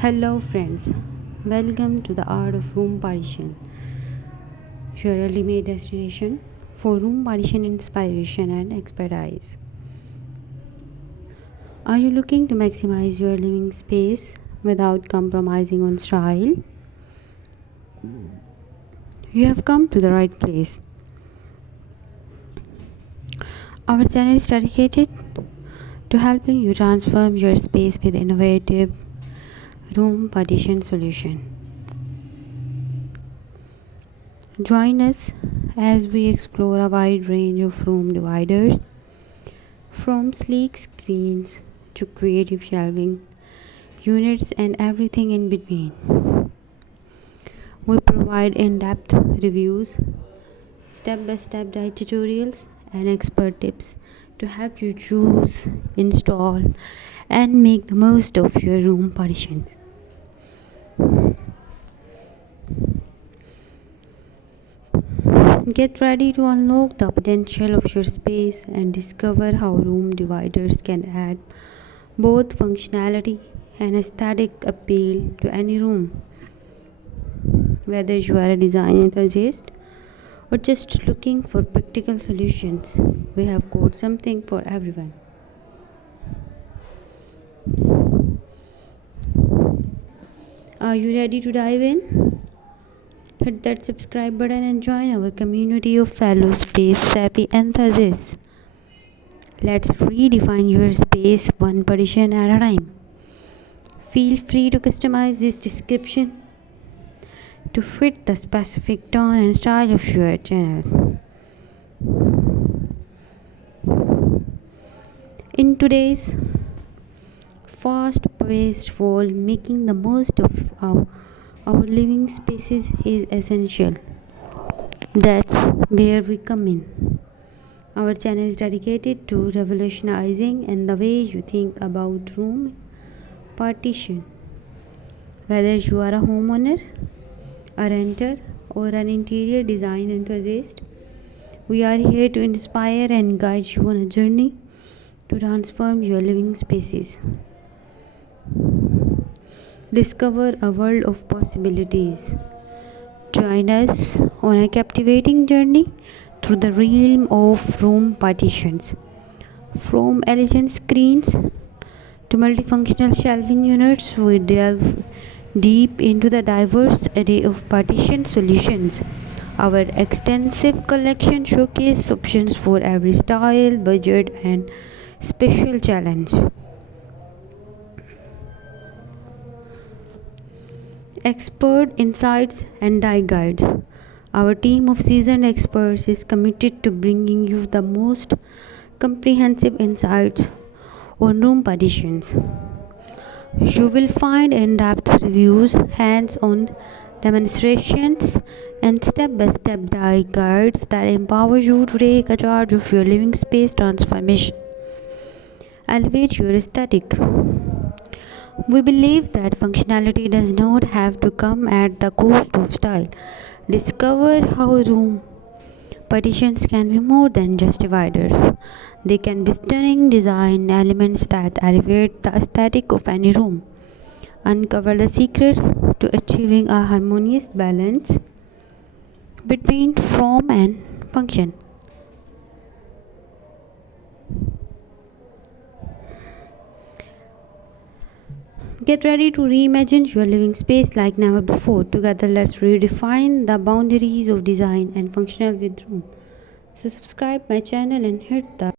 Hello, friends. Welcome to the Art of Room Partition, your ultimate destination for room partition inspiration and expertise. Are you looking to maximize your living space without compromising on style? You have come to the right place. Our channel is dedicated to helping you transform your space with innovative room partition solution. Join us as we explore a wide range of room dividers, from sleek screens to creative shelving units and everything in between. We provide in-depth reviews, step-by-step guide tutorials, and expert tips to help you choose, install, and make the most of your room partitions. Get ready to unlock the potential of your space and discover how room dividers can add both functionality and aesthetic appeal to any room. Whether you are a design enthusiast or just looking for practical solutions, we have got something for everyone. Are you ready to dive in? Hit that subscribe button and join our community of fellow space savvy enthusiasts. Let's redefine your space one partition at a time. Feel free to customize this description to fit the specific tone and style of your channel. In today's fast-paced world, making the most of our living spaces is essential. That's where we come in. Our channel is dedicated to revolutionizing and the way you think about room partition. Whether you are a homeowner, a renter, or an interior design enthusiast, we are here to inspire and guide you on a journey to transform your living spaces. Discover a world of possibilities. Join us on a captivating journey through the realm of room partitions. From elegant screens to multifunctional shelving units, we delve deep into the diverse array of partition solutions. Our extensive collection showcases options for every style, budget, and special challenge. Expert insights and guides. Our team of seasoned experts is committed to bringing you the most comprehensive insights on room partitions. You will find in-depth reviews, hands-on demonstrations, and step-by-step guides that empower you to take charge of your living space transformation. Elevate your aesthetic. We believe that functionality does not have to come at the cost of style. Discover how room partitions can be more than just dividers. They can be stunning design elements that elevate the aesthetic of any room. Uncover the secrets to achieving a harmonious balance between form and function. Get ready to reimagine your living space like never before. Together, let's redefine the boundaries of design and functional with room. So subscribe my channel and hit the